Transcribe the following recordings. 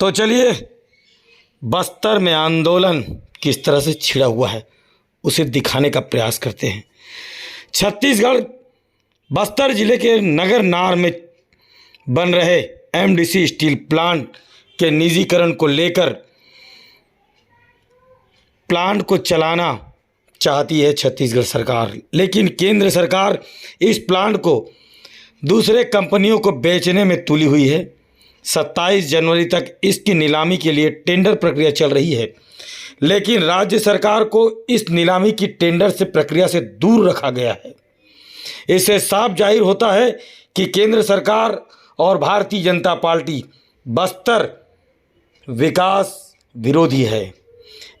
तो चलिए, बस्तर में आंदोलन किस तरह से छिड़ा हुआ है उसे दिखाने का प्रयास करते हैं। छत्तीसगढ़ बस्तर जिले के नगर नार में बन रहे एमडीसी स्टील प्लांट के निजीकरण को लेकर प्लांट को चलाना चाहती है छत्तीसगढ़ सरकार, लेकिन केंद्र सरकार इस प्लांट को दूसरे कंपनियों को बेचने में तुली हुई है। 27 जनवरी तक इसकी नीलामी के लिए टेंडर प्रक्रिया चल रही है, लेकिन राज्य सरकार को इस नीलामी की टेंडर से प्रक्रिया से दूर रखा गया है। इससे साफ जाहिर होता है कि केंद्र सरकार और भारतीय जनता पार्टी बस्तर विकास विरोधी है।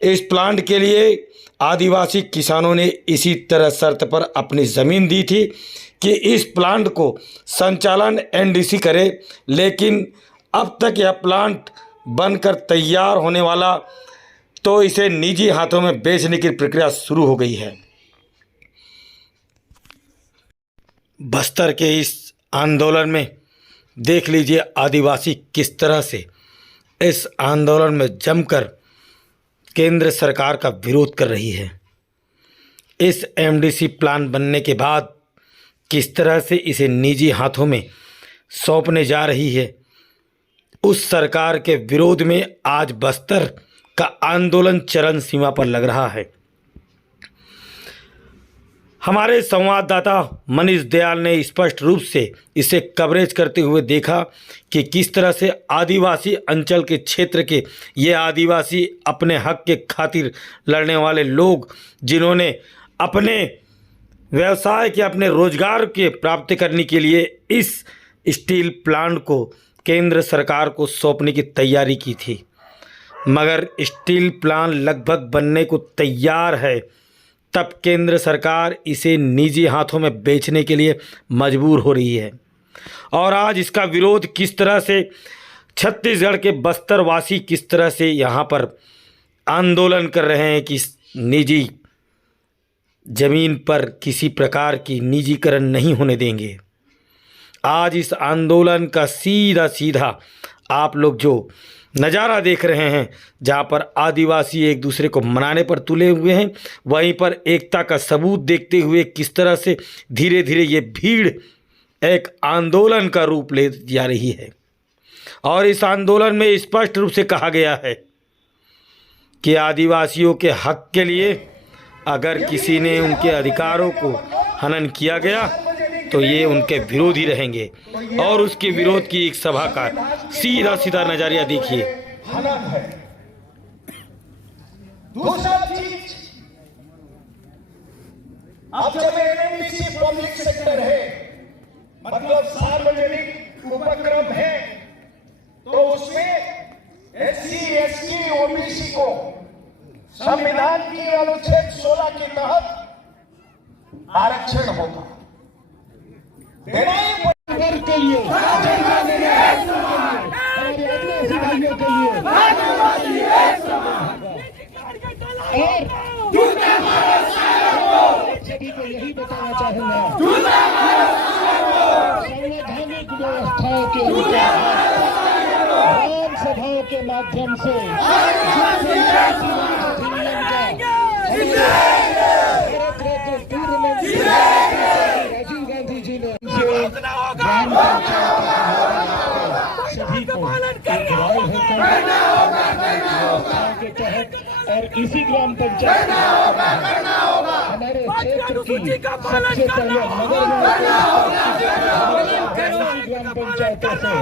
इस प्लांट के लिए आदिवासी किसानों ने इसी तरह शर्त पर अपनी ज़मीन दी थी कि इस प्लांट को संचालन एनडीसी करे, लेकिन अब तक यह प्लांट बनकर तैयार होने वाला तो इसे निजी हाथों में बेचने की प्रक्रिया शुरू हो गई है। बस्तर के इस आंदोलन में देख लीजिए आदिवासी किस तरह से इस आंदोलन में जमकर केंद्र सरकार का विरोध कर रही है। इस एमडीसी प्लान बनने के बाद किस तरह से इसे निजी हाथों में सौंपने जा रही है, उस सरकार के विरोध में आज बस्तर का आंदोलन चरम सीमा पर लग रहा है। हमारे संवाददाता मनीष दयाल ने स्पष्ट रूप से इसे कवरेज करते हुए देखा कि किस तरह से आदिवासी अंचल के क्षेत्र के ये आदिवासी अपने हक के खातिर लड़ने वाले लोग, जिन्होंने अपने व्यवसाय के अपने रोजगार के प्राप्त करने के लिए इस स्टील प्लांट को केंद्र सरकार को सौंपने की तैयारी की थी, मगर स्टील प्लांट लगभग बनने को तैयार है, तब केंद्र सरकार इसे निजी हाथों में बेचने के लिए मजबूर हो रही है। और आज इसका विरोध किस तरह से छत्तीसगढ़ के बस्तर वासी किस तरह से यहाँ पर आंदोलन कर रहे हैं कि निजी जमीन पर किसी प्रकार की निजीकरण नहीं होने देंगे। आज इस आंदोलन का सीधा सीधा आप लोग जो नज़ारा देख रहे हैं, जहाँ पर आदिवासी एक दूसरे को मनाने पर तुले हुए हैं, वहीं पर एकता का सबूत देखते हुए किस तरह से धीरे धीरे ये भीड़ एक आंदोलन का रूप ले जा रही है। और इस आंदोलन में स्पष्ट रूप से कहा गया है कि आदिवासियों के हक के लिए अगर किसी ने उनके अधिकारों को हनन किया गया तो ये उनके विरोधी रहेंगे। और उसके विरोध की एक सभा का सीधा सीधा नजरिया देखिए। दूसरा चीज, अब जब एमडीसी पब्लिक सेक्टर है, मतलब सार्वजनिक उपक्रम है, तो उसमें एससी एसटी ओबीसी को संविधान की अनुच्छेद 16 के तहत आरक्षण होगा। वर्ग के लिए सभी को यही बताना चाहूंगा, संवैधानिक व्यवस्थाओं के अनुसार ग्राम सभाओं के माध्यम से राजीव गांधी जी ने सभी को के तहत और इसी ग्राम पंचायत हमारे क्षेत्र की सबसे पहले नगर ग्राम पंचायतों से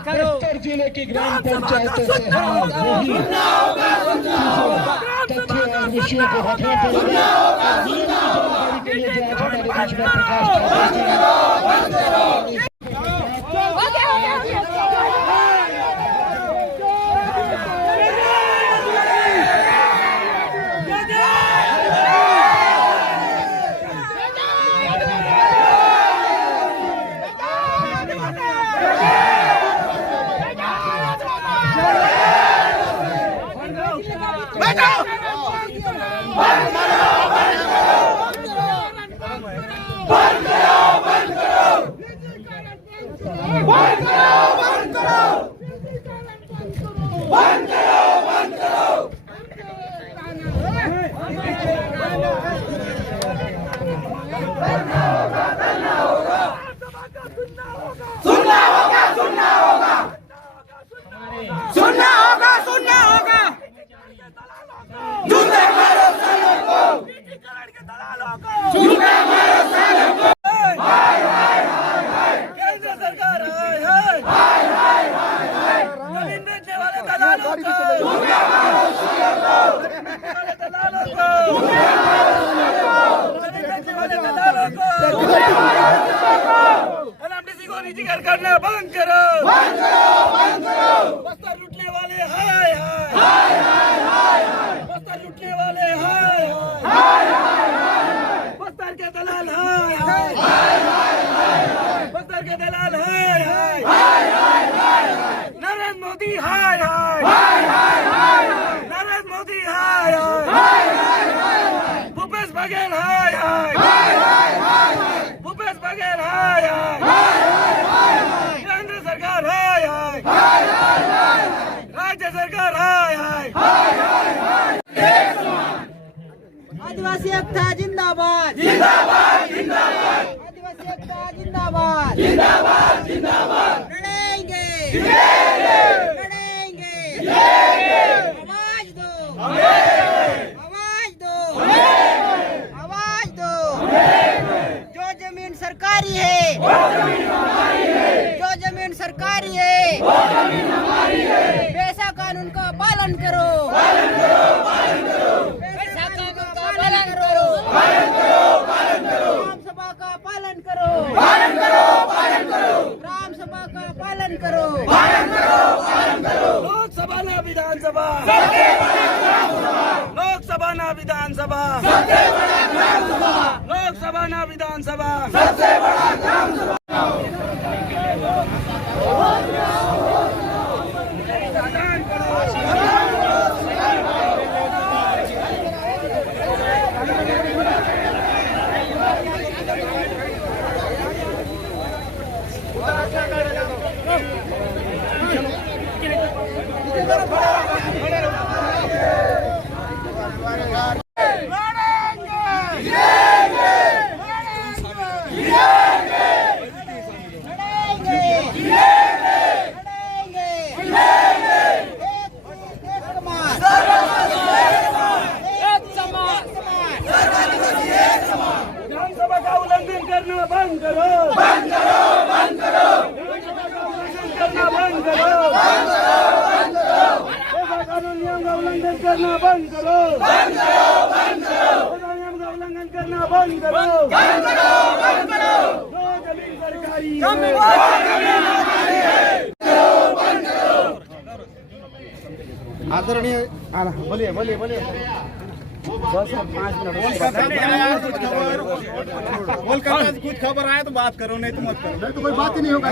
बस्तर जिले की ग्राम पंचायतों से हम वही तथ्य और विषयों को रखने पड़ेगा। जानकारी के लिए जो आज हमारे बीच में प्रकाश ठाकुर बंद करो जमीन बेचने वाले दलालों को एनएमडीसी को निजीकरण करना बंद करो। बस्तर लूटने वाले हाय हाय, बस्तर लूटने वाले हाय हाय, बस्तर के दलाल हाय हाय, बस्तर के दलाल हाय हाय, नरेंद्र मोदी हाय हाय, नरेंद्र मोदी हाय हाय, भूपेश बघेल हाय हाय, भूपेश बघेल हाय हाय, केंद्र सरकार हाय हाय, राज्य सरकार हाय हाय। आदिवासी एकता जिंदाबाद, आदिवासी एकता जिंदाबाद, लड़ेंगे, आवाज दो, आवाज दो, जो जमीन सरकारी है, जो जमीन सरकारी है, पैसा कानून का पालन करो, पैसा कानून का पालन करो, राम सभा का पालन करो, राम सभा का पालन करो, लोकसभा ना विधानसभा, लोकसभा ना विधानसभा, लोकसभा ना विधानसभा, विधानसभा का उल्लंघन करना बंद करो, करना बंद करो, ऐसा कानून नियम का उल्लंघन करना बंद करो, ऐसा नियम का उल्लंघन करना बंद करो, जो जमीन सरकारी है, आदरणीय बोलिए बोलिए बोलिए बस 5 मिनट कोलकाता से कुछ खबर आए तो बात करो, नहीं तो मत करो, नहीं तो कोई बात ही नहीं होगा।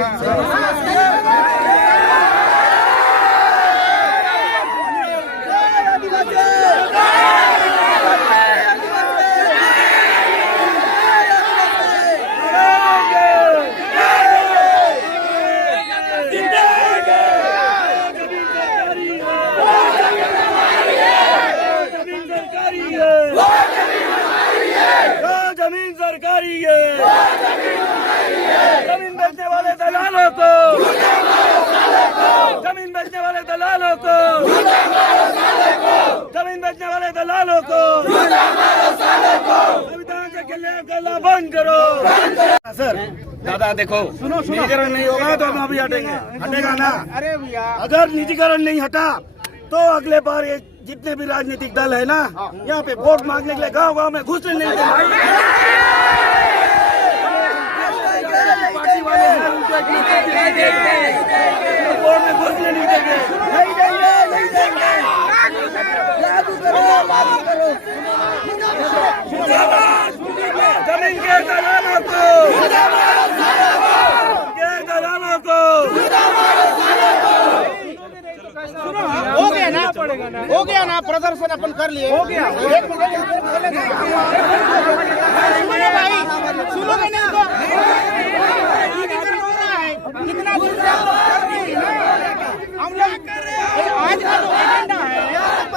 जमीन सरकारी है, जमीन बेचने वाले दलालों को, जमीन बेचने वाले दलालों को, जमीन बेचने वाले दलालों को संविधान से खेलने गला बंद करो। सर दादा देखो, निजीकरण नहीं होगा तो हम अभी हटेंगे, हटेगा ना? अरे भैया अगर निजीकरण नहीं हटा तो अगले बार ये जितने भी राजनीतिक दल है ना, यहाँ पे वोट मांगने के लिए गांव-गांव में घुसने नहीं देंगे। पार्टी वाले हैं, उनको एक वोट में घुसने नहीं देंगे, नहीं देंगे, नहीं देंगे। लागू करो, लागू करो। जमीन के दलालों को, के दलालों को हो गया ना प्रदर्शन अपन कर लिए, हो गया। सुनो भाई, सुनोगे नहीं तो कितना हम लोग आज का जो एजेंडा है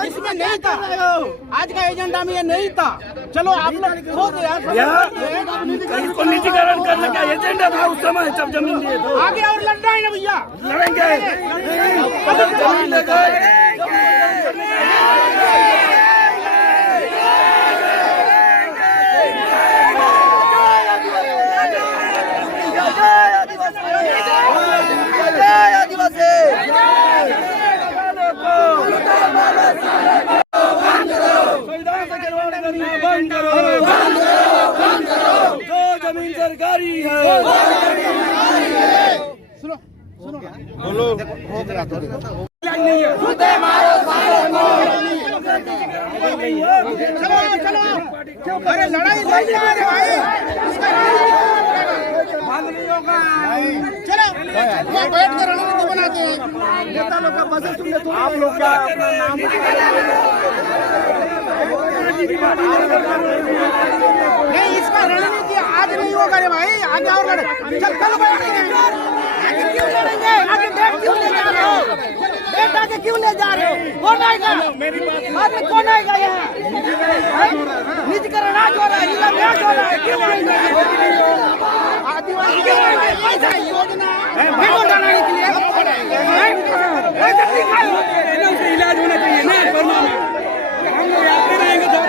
इसमें नहीं था, आज का एजेंडा में ये नहीं था। चलो आप लोग हो गया, इसको निजीकरण करने का एजेंडा था उस समय जब जमीन दिए तो। आगे और लड़ना है ना भैया, लड़ेंगे, जमीन लेकर संविधान से खिलवाड़ करना अरे लड़ाई नहीं है भाई, इसका बंद नहीं होगा। चलो बैठ कर रणनीति बनाते हैं। नेता लोग का बस आप लोग का अपना नाम नहीं, इसका रणनीति आज नहीं होगा रे भाई, आगे और लड़े। चल कल बैठेंगे। आगे क्यों लड़ेंगे? आगे डेट क्यों ले जा रहे हो? डेट आगे क्यों ले जा रहे हो? कौन आएगा? बाद में कौन आएगा यहाँ? निजीकरण आज हो रहा है, नीलामी आज हो रहा है, क्यों आएगा? आदिवासी क्यों आएंगे? पैसा योजना पेट्रोल डालने के लिए इलाज होना चाहिए ना, कोरोना में हम लोग यहाँ पे रहेंगे तो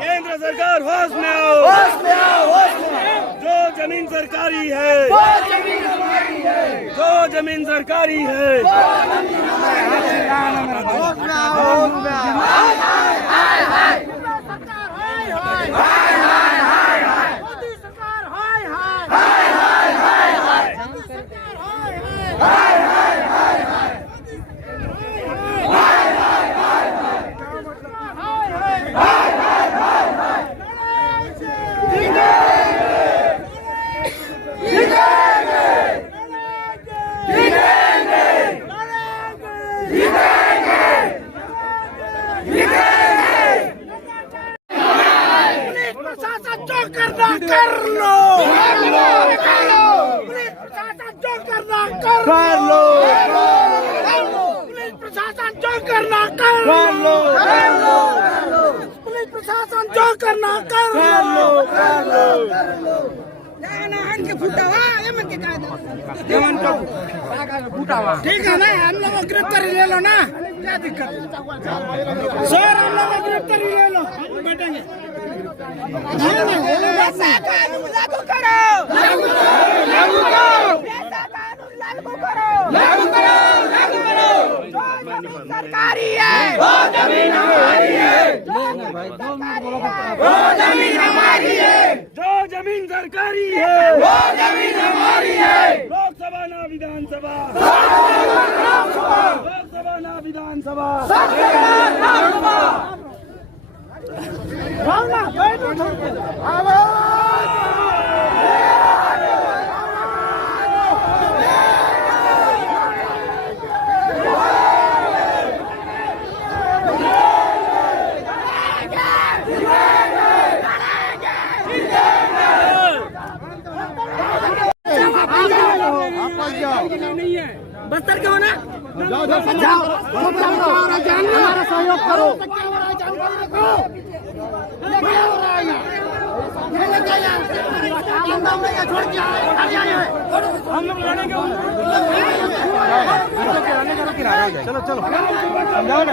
केंद्र सरकार होश में आओ। जो जमीन सरकारी है, जो जमीन सरकारी है, ठीक है ना, हम लोग गिरफ्तारी ले लो ना, क्या दिक्कत है सर? हम लोग गिरफ्तारी ले लो, बैठेंगे। लागू करो, लागू करो, लागू करो, लागू करो, लागू करो, लागू करो। जो सरकारी है वो जमीन हमारी है, वो जमीन हमारी है, जो जमीन सरकारी है, वो जमीन हमारी है। लोकसभा ना विधानसभा, लोकसभा ना विधानसभा। बस्तर के हो ना, जाओ हमारा सहयोग करो। हम लोग लड़ेंगे, चलो चलो समझाओ ना।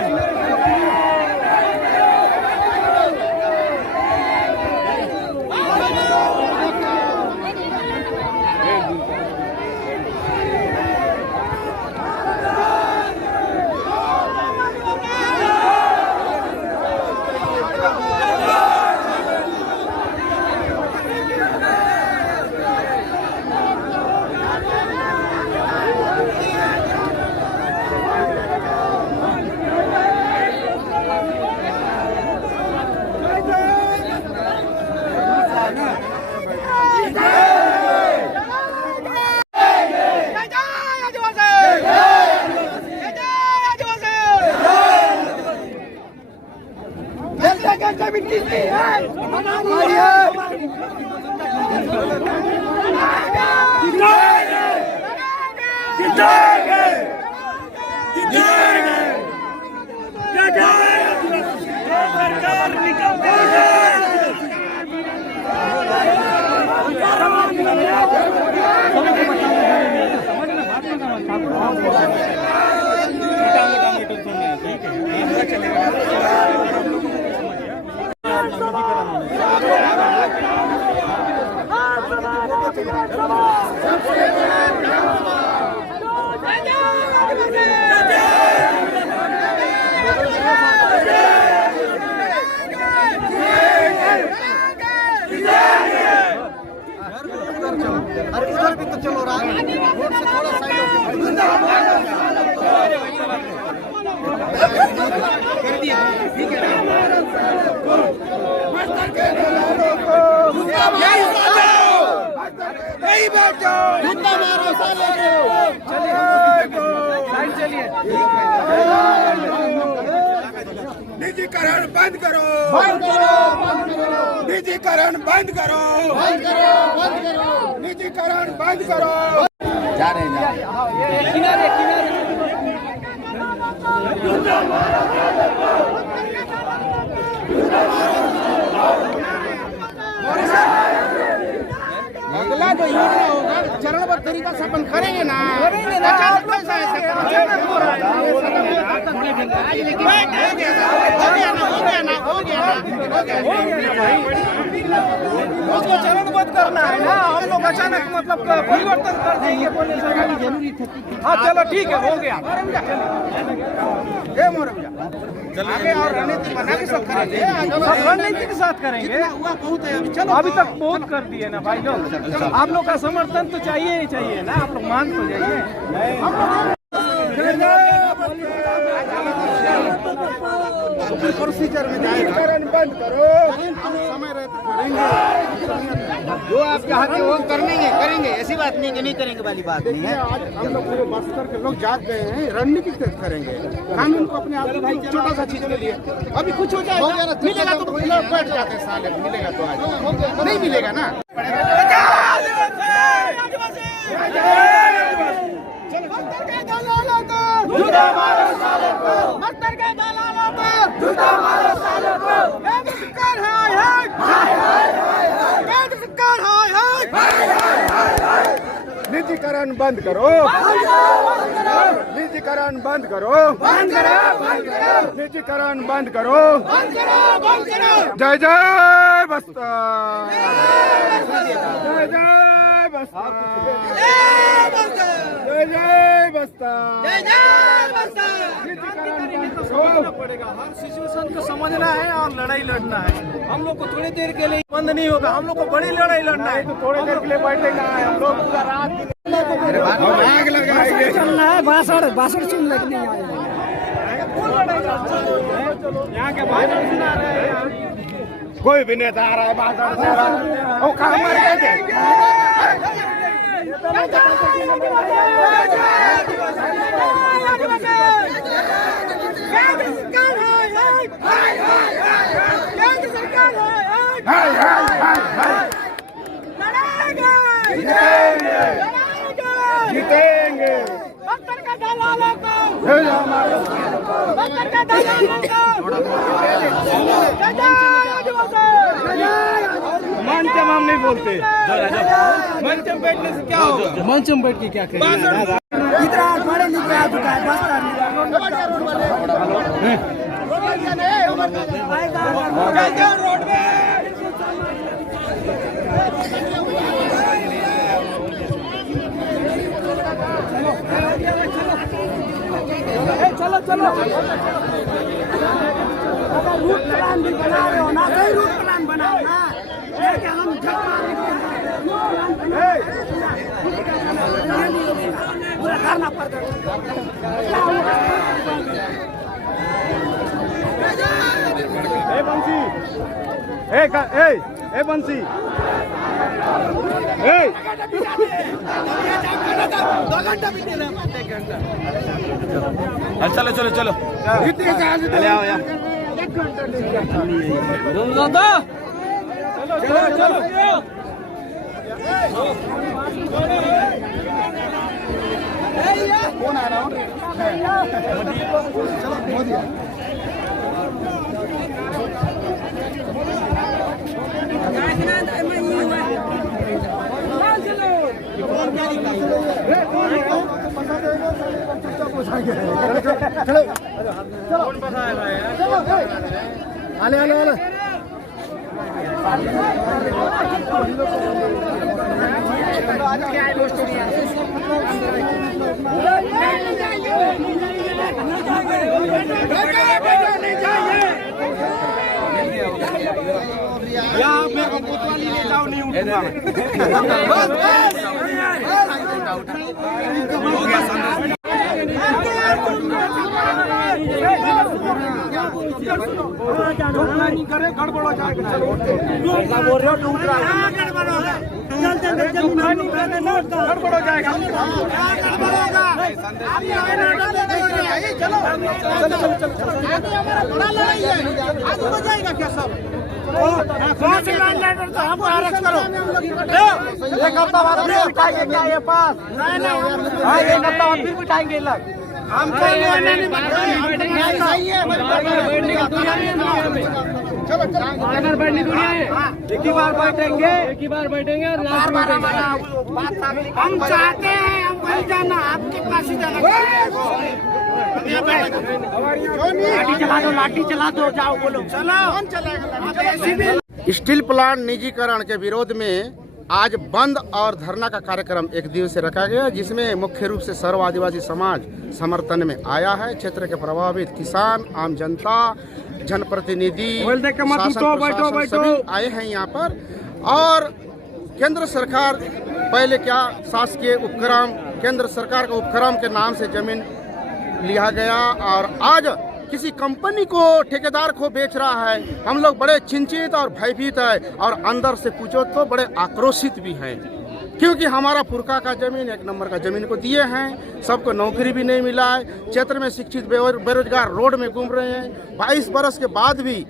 उधर भी तो चलो रहा है, रोड से थोड़ा निजीकरण बंद करो, निजीकरण बंद करो, निजीकरण बंद करो। जा रहे हैं किनारे अगला जो योजना होगा चरणबद्ध तरीका से अपन करेंगे ना, अचानक कैसा उसको चरणबद्ध करना है ना, हम लोग अचानक मतलब परिवर्तन कर देंगे बोलने से जरूरी थी। हाँ चलो ठीक है, हो गया। आगे और रणनीति बना के सब करेंगे, रणनीति के साथ करेंगे। हुआ बहुत है, चलो अभी तक बहुत कर दिए ना भाई लोग। आप लोग का समर्थन तो चाहिए ही चाहिए ना, आप लोग मान तो जाइए। प्रोसीजर में जाएगा, बंद करो, समय रहते करेंगे जो आपके हाथ में वो करेंगे। ऐसी बात नहीं कि नहीं करेंगे वाली बात नहीं है। आज हम लोग पूरे बस्तर के लोग जाग गए हैं, रणनीति के तहत करेंगे। कानून को अपने आप में छोटा सा चीज के लिए अभी कुछ हो जाएगा, मिलेगा तो बैठ जाते हैं साले, मिलेगा तो आज नहीं मिलेगा ना। निजीकरण बंद करो, निजीकरण बंद करो, निजीकरण बंद करो। जय जय बस्तर, जय जय बस्तर, जय जय बस्तर। पड़ेगा, हर सिचुएशन को समझना है और लड़ाई लड़ना है। हम लोग को थोड़ी देर के लिए बंद नहीं होगा, हम लोग को बड़ी लड़ाई लड़ना है। तो थोड़ी देर के लिए बैठेगा है, हम लोग पूरा रात आग लगाएंगे, चलना है। बासठ सुन लग नहीं आएगा, यहाँ के भाषण सुना रहे हैं। कोई भी नेता आ रहा है भाषण दे रहा है, वो कहाँ मर गए जीतेंगे। बस्तर का दलालों को, बस्तर का दलालों को मंचम हम नहीं बोलते। मंचम बैठने से क्या होगा? मंचम बैठ के क्या करेंगे? इतना बड़े लिखे आ चुका है बस्तर रोड में। चलो चलो, अगर रूट प्लान भी बना रहे हो ना, सही रूट प्लान बनाओ ना, लेकिन हम पूरा करना पड़ता है। बंसी, बंसी, चलो चलो चलो, आओ यार। एक हफ्ता बाद फिर बिठाएंगे क्या ये पास? हाँ, एक हफ्ता बाद फिर बिठाएंगे लग। हम चलो बैठने दुनिया है, एक ही बार बैठेंगे और लास्ट बैठेंगे। हम चाहते हैं हम वहीं जाना, आपके पास ही जाना। लाठी चला दो जाओ, बोलो चलो हम चलेगा। स्टील प्लांट निजीकरण के विरोध में आज बंद और धरना का कार्यक्रम एक दिवसीय रखा गया, जिसमें मुख्य रूप से सर्व आदिवासी समाज समर्थन में आया है। क्षेत्र के प्रभावित किसान, आम जनता, जनप्रतिनिधि, शासन प्रशासन सभी आए हैं यहाँ पर। और केंद्र सरकार पहले क्या शासकीय उपक्रम, केंद्र सरकार के उपक्रम के नाम से जमीन लिया गया और आज किसी कंपनी को, ठेकेदार को बेच रहा है। हम लोग बड़े चिंतित और भयभीत है और अंदर से पूछो तो बड़े आक्रोशित भी हैं, क्योंकि हमारा पुरखा का जमीन, एक नंबर का जमीन को दिए हैं, सबको नौकरी भी नहीं मिला है। क्षेत्र में शिक्षित बेरोजगार रोड में घूम रहे हैं। 22 बरस के बाद भी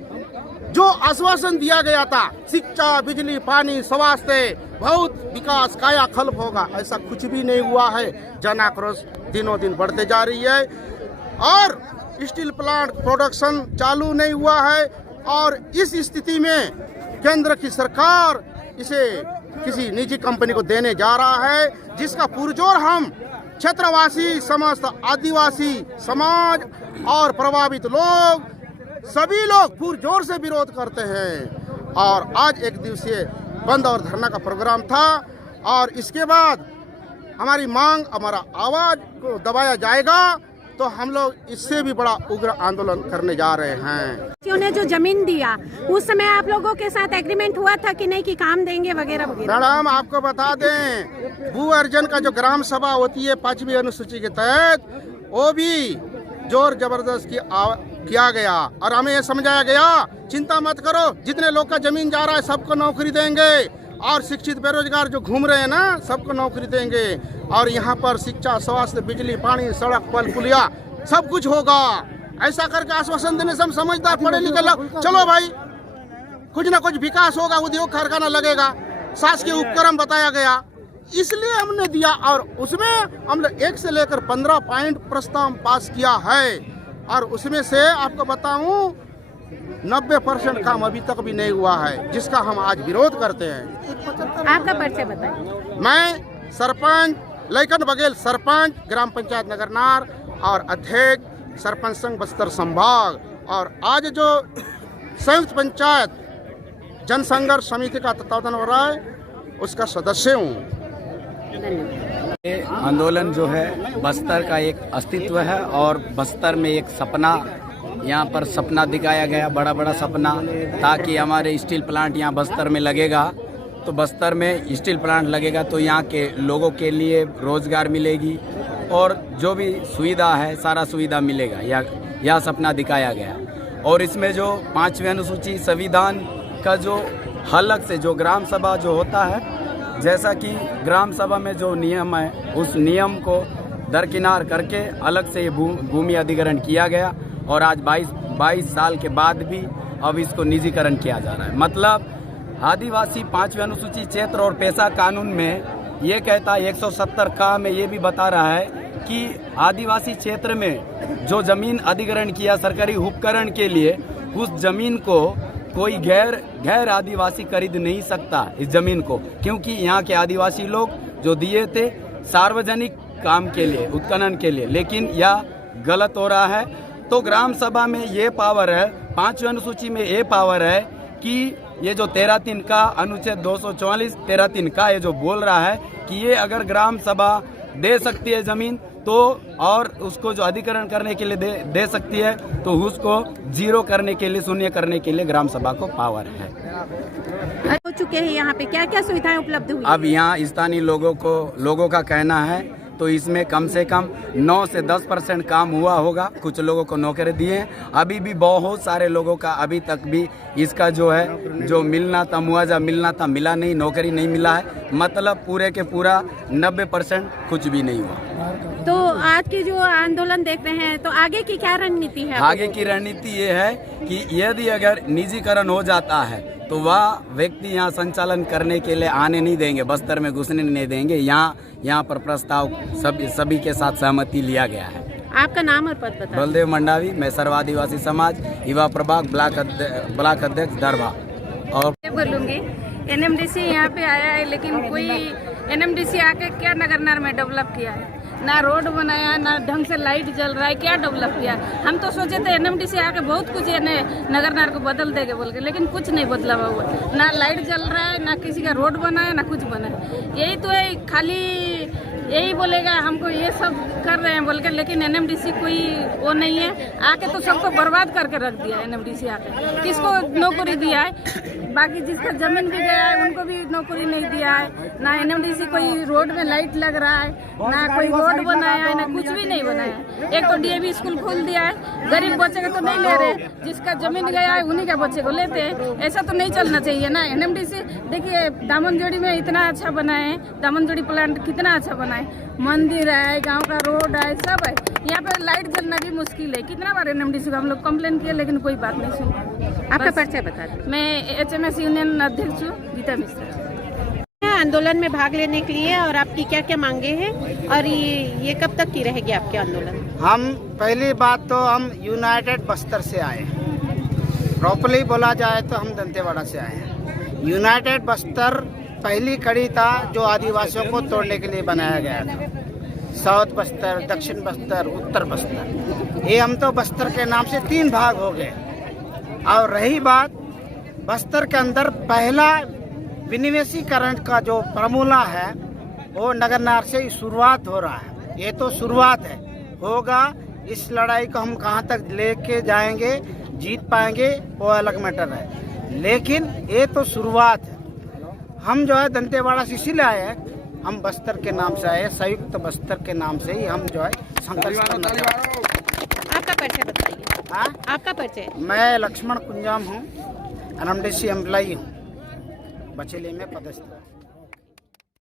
जो आश्वासन दिया गया था, शिक्षा, बिजली, पानी, स्वास्थ्य, बहुत विकास, कायाकल्प होगा, ऐसा कुछ भी नहीं हुआ है। जन आक्रोश दिनों दिन बढ़ते जा रही है और स्टील प्लांट प्रोडक्शन चालू नहीं हुआ है। और इस स्थिति में केंद्र की सरकार इसे किसी निजी कंपनी को देने जा रहा है, जिसका पुरजोर हम क्षेत्रवासी, समस्त आदिवासी समाज और प्रभावित लोग, सभी लोग पुरजोर से विरोध करते हैं। और आज एक दिवसीय बंद और धरना का प्रोग्राम था और इसके बाद हमारी मांग, हमारा आवाज को दबाया जाएगा तो हम लोग इससे भी बड़ा उग्र आंदोलन करने जा रहे हैं। उन्होंने जो जमीन दिया उस समय आप लोगों के साथ एग्रीमेंट हुआ था कि नहीं कि काम देंगे वगैरह वगैरह? मैडम आपको बता दें, भू अर्जन का जो ग्राम सभा होती है 5वीं अनुसूची के तहत, वो भी जोर जबरदस्त किया गया और हमें ये समझाया गया चिंता मत करो, जितने लोग का जमीन जा रहा है सबको नौकरी देंगे और शिक्षित बेरोजगार जो घूम रहे हैं ना सबको नौकरी देंगे और यहाँ पर शिक्षा, स्वास्थ्य, बिजली, पानी, सड़क, पल पुलिया सब कुछ होगा। ऐसा करके आश्वासन देने से हम समझदार पढ़े लिखे लोग, चलो भाई कुछ ना कुछ विकास होगा, उद्योग कारखाना लगेगा, शासकीय उपक्रम बताया गया, इसलिए हमने दिया। और उसमें हमने 1 से लेकर 15 पॉइंट प्रस्ताव पास किया है और उसमें से आपको बताऊं 90% काम अभी तक भी नहीं हुआ है, जिसका हम आज विरोध करते हैं। आपका परिचय बताइए। मैं सरपंच लैकन बघेल, सरपंच ग्राम पंचायत नगरनार और अध्यक्ष सरपंच संघ बस्तर संभाग, और आज जो संयुक्त पंचायत जनसंघर्ष समिति का तत्वावधान हो रहा है उसका सदस्य हूँ। ये आंदोलन जो है बस्तर का एक अस्तित्व है और बस्तर में एक सपना, यहाँ पर सपना दिखाया गया, बड़ा बड़ा सपना, ताकि हमारे स्टील प्लांट यहाँ बस्तर में लगेगा तो बस्तर में स्टील प्लांट लगेगा तो यहाँ के लोगों के लिए रोजगार मिलेगी और जो भी सुविधा है सारा सुविधा मिलेगा। यह सपना दिखाया गया। और इसमें जो 5वीं अनुसूची संविधान का जो हलक से जो ग्राम सभा जो होता है, जैसा कि ग्राम सभा में जो नियम है उस नियम को दरकिनार करके अलग से ये भूमि अधिग्रहण किया गया और आज 22 साल के बाद भी अब इसको निजीकरण किया जा रहा है। मतलब आदिवासी 5वीं अनुसूची क्षेत्र और पेशा कानून में ये कहता है 170 का में ये भी बता रहा है कि आदिवासी क्षेत्र में जो जमीन अधिग्रहण किया सरकारी उपकरण के लिए, उस जमीन को कोई गैर आदिवासी खरीद नहीं सकता इस जमीन को, क्योंकि यहाँ के आदिवासी लोग जो दिए थे सार्वजनिक काम के लिए, उत्खनन के लिए, लेकिन यह गलत हो रहा है। तो ग्राम सभा में ये पावर है, 5वीं अनुसूची में ये पावर है कि ये जो 13(3) का अनुच्छेद 244 13(3) का ये जो बोल रहा है कि ये अगर ग्राम सभा दे सकती है जमीन तो, और उसको जो अधिग्रहण करने के लिए दे सकती है, तो उसको जीरो करने के लिए, शून्य करने के लिए ग्राम सभा को पावर है। हो चुके हैं यहाँ पे क्या क्या सुविधाएं उपलब्ध हुई? अब यहाँ स्थानीय लोगों का कहना है तो इसमें कम से कम 9 से 10% काम हुआ होगा। कुछ लोगों को नौकरी दिए हैं, अभी भी बहुत सारे लोगों का अभी तक भी इसका जो है जो मिलना था, मुआवजा मिलना था, मिला नहीं, नौकरी नहीं मिला है। मतलब पूरे के पूरा 90% कुछ भी नहीं हुआ। तो आज की जो आंदोलन देख रहे हैं, तो आगे की क्या रणनीति है? आगे की रणनीति ये है कि यदि अगर निजीकरण हो जाता है तो वह व्यक्ति यहाँ संचालन करने के लिए आने नहीं देंगे, बस्तर में घुसने नहीं देंगे। यहाँ पर प्रस्ताव सभी के साथ सहमति लिया गया है। आपका नाम और पद बताइए। बलदेव मंडावी, मैं सर्व आदिवासी समाज युवा प्रभाग ब्लॉक अध्यक्ष दरभा। और बोलूँगी NMDC यहाँ पे आया है, लेकिन कोई NMDC आके क्या नगरनार में डेवलप किया है? ना रोड बनाया, ना ढंग से लाइट जल रहा है, क्या डेवलप किया? हम तो सोचे थे NMDC आके बहुत कुछ नगरनार को बदल देंगे बोल के, लेकिन कुछ नहीं बदला हुआ। ना लाइट जल रहा है, ना किसी का रोड बना है, ना कुछ बना है। यही तो है, खाली यही बोलेगा हमको ये सब कर रहे हैं बोल के, लेकिन NMDC कोई वो नहीं है। आके तो सबको बर्बाद करके रख दिया है NMDC आके। किसको नौकरी दिया है? बाकी जिसका जमीन भी गया है उनको भी नौकरी नहीं दिया है। ना NMDC कोई रोड में लाइट लग रहा है, ना कोई रोड बनाया है, ना कुछ भी नहीं बनाया है। एक तो DAV स्कूल खोल दिया है, गरीब बच्चे को तो नहीं ले रहे, जिसका जमीन गया है उन्हीं का बच्चे को लेते हैं। ऐसा तो नहीं चलना चाहिए ना। NMDC देखिए दामनजोड़ी में इतना अच्छा बनाए हैं, दामनजोड़ी प्लांट कितना अच्छा बनाए, मंदिर है, गांव का रोड है, सब है। यहाँ पे लाइट जलना भी मुश्किल है। कितना बार NMDC को हम लोग कंप्लेन किए, लेकिन कोई बात नहीं सुनी। आपका परिचय बता दें। मैं HMS यूनियन अध्यक्ष हूँ, गीता मिश्रा। आंदोलन में भाग लेने के लिए, और आपकी क्या क्या मांगे हैं, और ये कब तक की रहेगी आपके आंदोलन? हम पहली बात तो हम यूनाइटेड बस्तर से आए, प्रॉपरली बोला जाए तो हम दंतेवाड़ा से आए हैं। यूनाइटेड बस्तर पहली कड़ी था जो आदिवासियों को तोड़ने के लिए बनाया गया था। साउथ बस्तर, दक्षिण बस्तर, उत्तर बस्तर, ये हम तो बस्तर के नाम से 3 भाग हो गए। और रही बात बस्तर के अंदर पहला विनिवेशीकरण का जो फॉर्मूला है वो नगरनार से शुरुआत हो रहा है। ये तो शुरुआत है, होगा। इस लड़ाई को हम कहाँ तक लेके जाएंगे, जीत पाएंगे, वो अलग मैटर है, लेकिन ये तो शुरुआत है। हम जो है दंतेवाड़ा से इसीलिए आए हैं, हम बस्तर के नाम से आए, संयुक्त बस्तर के नाम से ही हम जो है संघर्ष करना चाहते हैं। आपका परिचय बताइए। आपका परिचय? मैं लक्ष्मण कुंजाम हूँ, NMDC एम्प्लॉई हूँ, बचेली में पदस्थ।